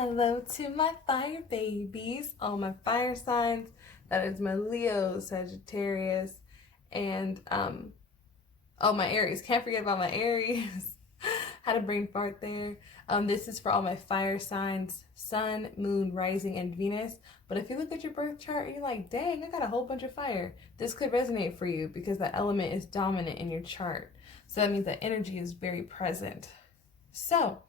Hello to my fire babies, all my fire signs. That is my Leo, Sagittarius, and my Aries. Can't forget about my Aries. Had a brain fart there. This is for all my fire signs, Sun, Moon, Rising, and Venus. But if you look at your birth chart and you're like, dang, I got a whole bunch of fire, this could resonate for you because that element is dominant in your chart. So that means that energy is very present. So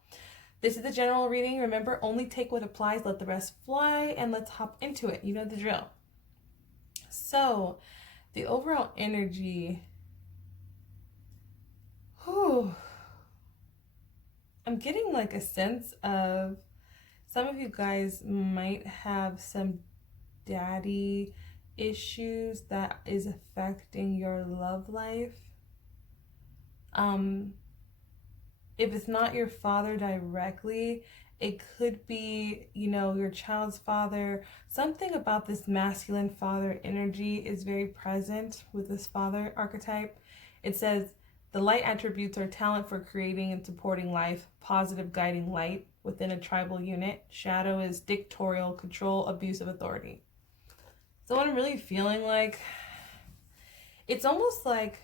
this is the general reading. Remember, only take what applies, let the rest fly, and let's hop into it. You know the drill. So, the overall energy, I'm getting like a sense of some of you guys might have some daddy issues that is affecting your love life. If it's not your father directly, it could be, your child's father. Something about this masculine father energy is very present with this father archetype. It says, the light attributes are talent for creating and supporting life, positive guiding light within a tribal unit. Shadow is dictatorial, control, abuse of authority. So what I'm really feeling like, it's almost like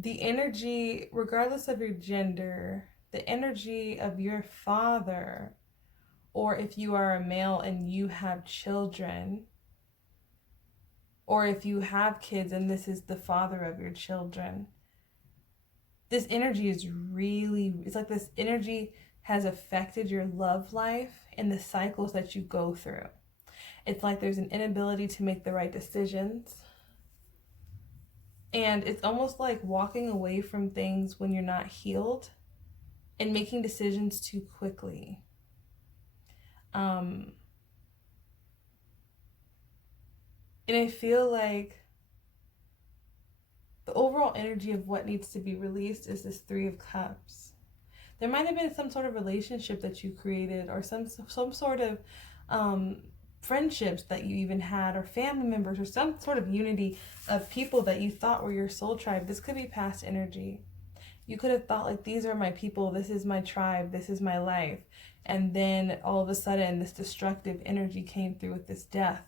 the energy, regardless of your gender, the energy of your father, or if you are a male and you have children, or if you have kids and this is the father of your children, this energy is it's like this energy has affected your love life and the cycles that you go through. It's like there's an inability to make the right decisions. And it's almost like walking away from things when you're not healed and making decisions too quickly. And I feel like the overall energy of what needs to be released is this Three of Cups. There might have been some sort of relationship that you created, or some sort of friendships that you even had, or family members, or some sort of unity of people that you thought were your soul tribe. This could be past energy. You could have thought like, these are my people, this is my tribe, this is my life. And then all of a sudden this destructive energy came through with this death.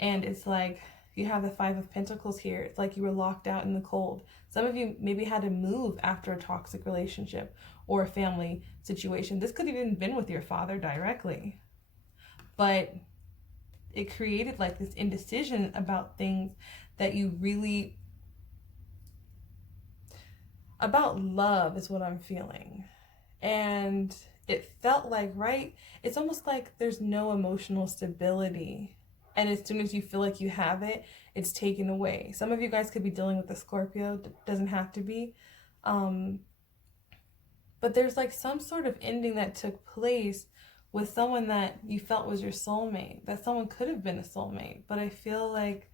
And it's like, you have the Five of Pentacles here. It's like you were locked out in the cold. Some of you maybe had to move after a toxic relationship or a family situation. This could have even been with your father directly. But it created like this indecision about things that you really, about love is what I'm feeling. And it felt like, right, it's almost like there's no emotional stability. And as soon as you feel like you have it, it's taken away. Some of you guys could be dealing with a Scorpio. Doesn't have to be. But there's like some sort of ending that took place with someone that you felt was your soulmate. That someone could have been a soulmate. But I feel like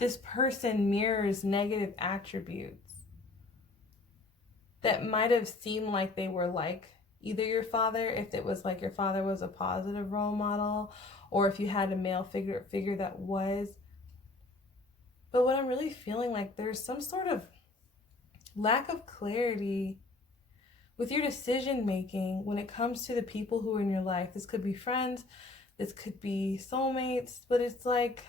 this person mirrors negative attributes that might have seemed like they were like either your father, if it was like your father was a positive role model, or if you had a male figure that was. But what I'm really feeling like, there's some sort of lack of clarity with your decision making when it comes to the people who are in your life. This could be friends, this could be soulmates, but it's like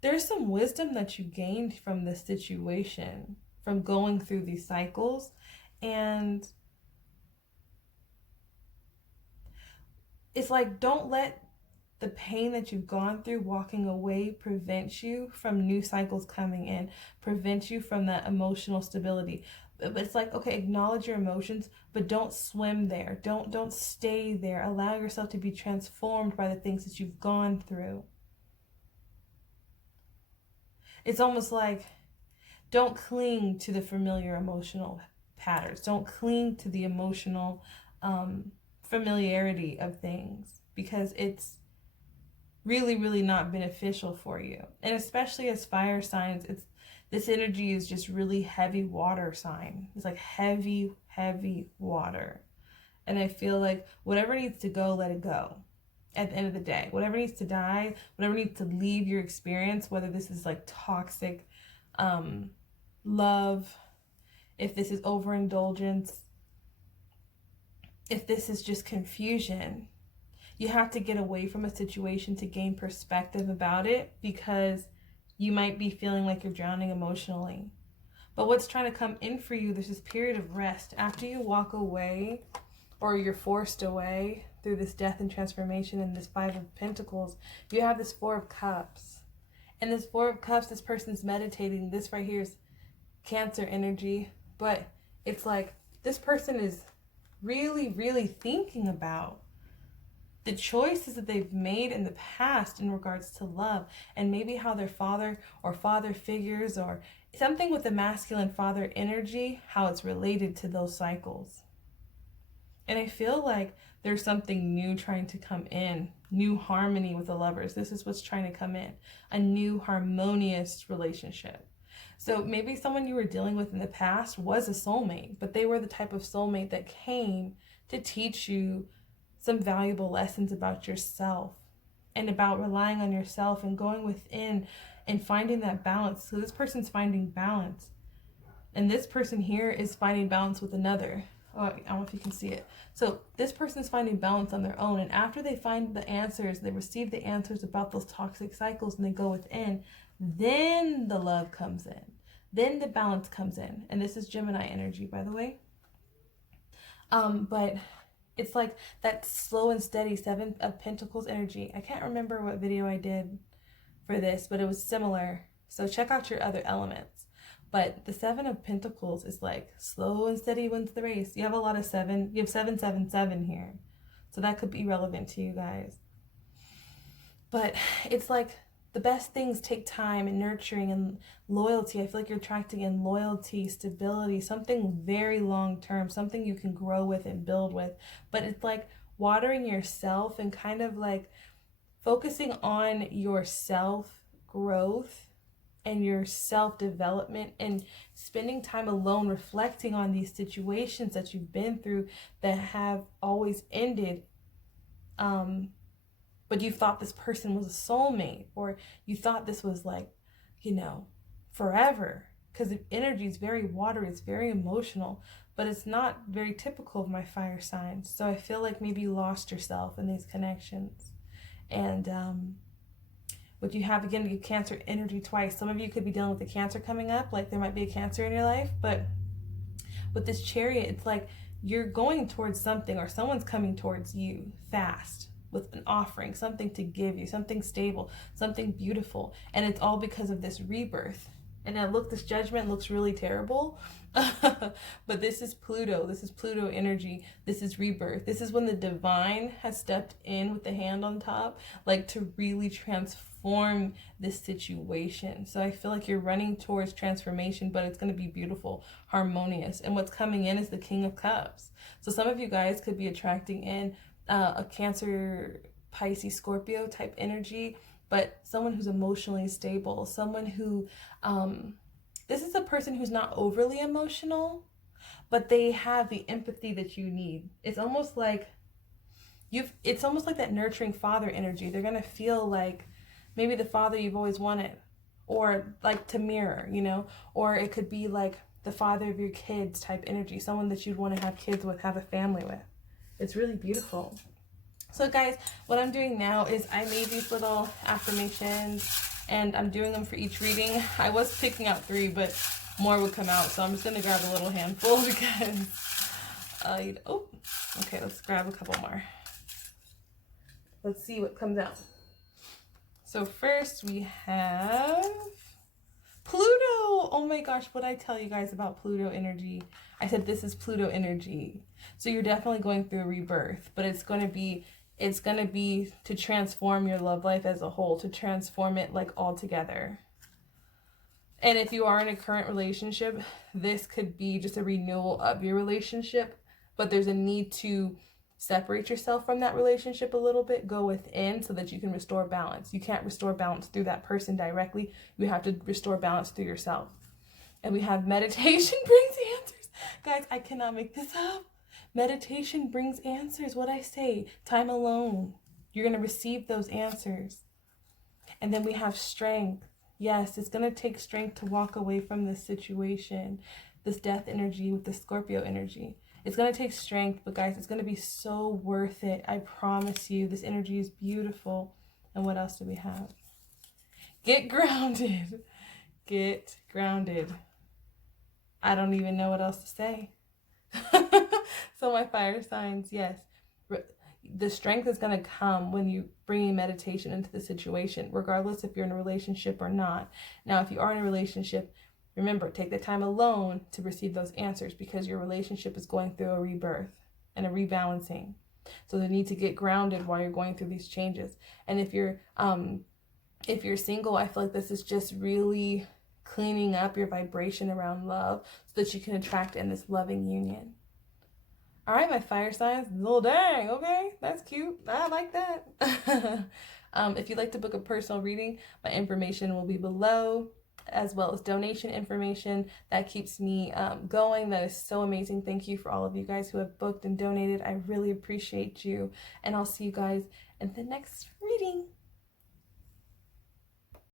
there's some wisdom that you gained from this situation, from going through these cycles. And it's like, don't let the pain that you've gone through walking away prevent you from new cycles coming in, prevent you from that emotional stability. But it's like, okay, acknowledge your emotions, but don't swim there. Don't stay there. Allow yourself to be transformed by the things that you've gone through. It's almost like, don't cling to the familiar emotional patterns. Don't cling to the emotional familiarity of things, because it's really, really not beneficial for you. And especially as fire signs, this energy is just really heavy water sign. It's like heavy, heavy water. And I feel like whatever needs to go, let it go. At the end of the day, whatever needs to die, whatever needs to leave your experience, whether this is like toxic love, if this is overindulgence, if this is just confusion. You have to get away from a situation to gain perspective about it, because you might be feeling like you're drowning emotionally. But what's trying to come in for you, there's this period of rest. After you walk away, or you're forced away through this death and transformation and this Five of Pentacles, you have this Four of Cups. And this Four of Cups, this person's meditating. This right here is Cancer energy. But it's like this person is really, really thinking about the choices that they've made in the past in regards to love, and maybe how their father or father figures or something with the masculine father energy, how it's related to those cycles. And I feel like there's something new trying to come in, new harmony with the lovers. This is what's trying to come in, a new harmonious relationship. So maybe someone you were dealing with in the past was a soulmate, but they were the type of soulmate that came to teach you some valuable lessons about yourself and about relying on yourself and going within and finding that balance. So this person's finding balance, and this person here is finding balance with another. Oh, I don't know if you can see it. So this person's finding balance on their own, and after they find the answers, they receive the answers about those toxic cycles, and they go within, then the love comes in, then the balance comes in. And this is Gemini energy, by the way. But it's like that slow and steady Seven of Pentacles energy. I can't remember what video I did for this, but it was similar. So check out your other elements. But the Seven of Pentacles is like slow and steady wins the race. You have a lot of seven. You have 777 here. So that could be relevant to you guys. But it's like the best things take time and nurturing and loyalty. I feel like you're attracting in loyalty, stability, something very long term, something you can grow with and build with. But it's like watering yourself and kind of like focusing on your self growth and your self-development, and spending time alone reflecting on these situations that you've been through that have always ended, but you thought this person was a soulmate, or you thought this was like, you know, forever, because the energy is very watery, it's very emotional, but it's not very typical of my fire signs. So I feel like maybe you lost yourself in these connections. And what you have, again, you Cancer energy twice. Some of you could be dealing with a Cancer coming up, like there might be a Cancer in your life, but with this Chariot, it's like you're going towards something, or someone's coming towards you fast with an offering, something to give you, something stable, something beautiful, and it's all because of this rebirth. And now look, this Judgment looks really terrible, but this is Pluto. This is Pluto energy. This is rebirth. This is when the divine has stepped in with the hand on top, like to really transform this situation. So I feel like you're running towards transformation, but it's going to be beautiful, harmonious. And what's coming in is the King of Cups. So some of you guys could be attracting in a Cancer, Pisces, Scorpio type energy, but someone who's emotionally stable, someone who, this is a person who's not overly emotional, but they have the empathy that you need. It's almost like it's almost like that nurturing father energy. They're going to feel like maybe the father you've always wanted, or like to mirror, you know, or it could be like the father of your kids type energy, someone that you'd want to have kids with, have a family with. It's really beautiful. So guys, what I'm doing now is I made these little affirmations and I'm doing them for each reading. I was picking out 3, but more would come out. So I'm just going to grab a little handful because, okay, let's grab a couple more. Let's see what comes out. So first we have Pluto. Oh my gosh, what did I tell you guys about Pluto energy? I said this is Pluto energy. So you're definitely going through a rebirth, but it's going to be to transform your love life as a whole, to transform it like all together. And if you are in a current relationship, this could be just a renewal of your relationship, but there's a need to separate yourself from that relationship a little bit, go within so that you can restore balance. You can't restore balance through that person directly. You have to restore balance through yourself. And we have meditation brings answers. Guys, I cannot make this up. Meditation brings answers. What I say, time alone, you're going to receive those answers. And then we have strength. Yes, it's going to take strength to walk away from this situation. this death energy with the Scorpio energy. It's going to take strength, but guys, it's going to be so worth it. I promise you, this energy is beautiful. And what else do we have? Get grounded. Get grounded. I don't even know what else to say. So my fire signs, yes. The strength is going to come when you bring meditation into the situation, regardless if you're in a relationship or not. Now, if you are in a relationship, remember, take the time alone to receive those answers, because your relationship is going through a rebirth and a rebalancing. So you need to get grounded while you're going through these changes. And if you're single, I feel like this is just really cleaning up your vibration around love so that you can attract in this loving union. All right, my fire signs. Little dang, okay, that's cute. I like that. If you'd like to book a personal reading, my information will be below, as well as donation information. That keeps me going. That is so amazing. Thank you for all of you guys who have booked and donated. I really appreciate you. And I'll see you guys in the next reading.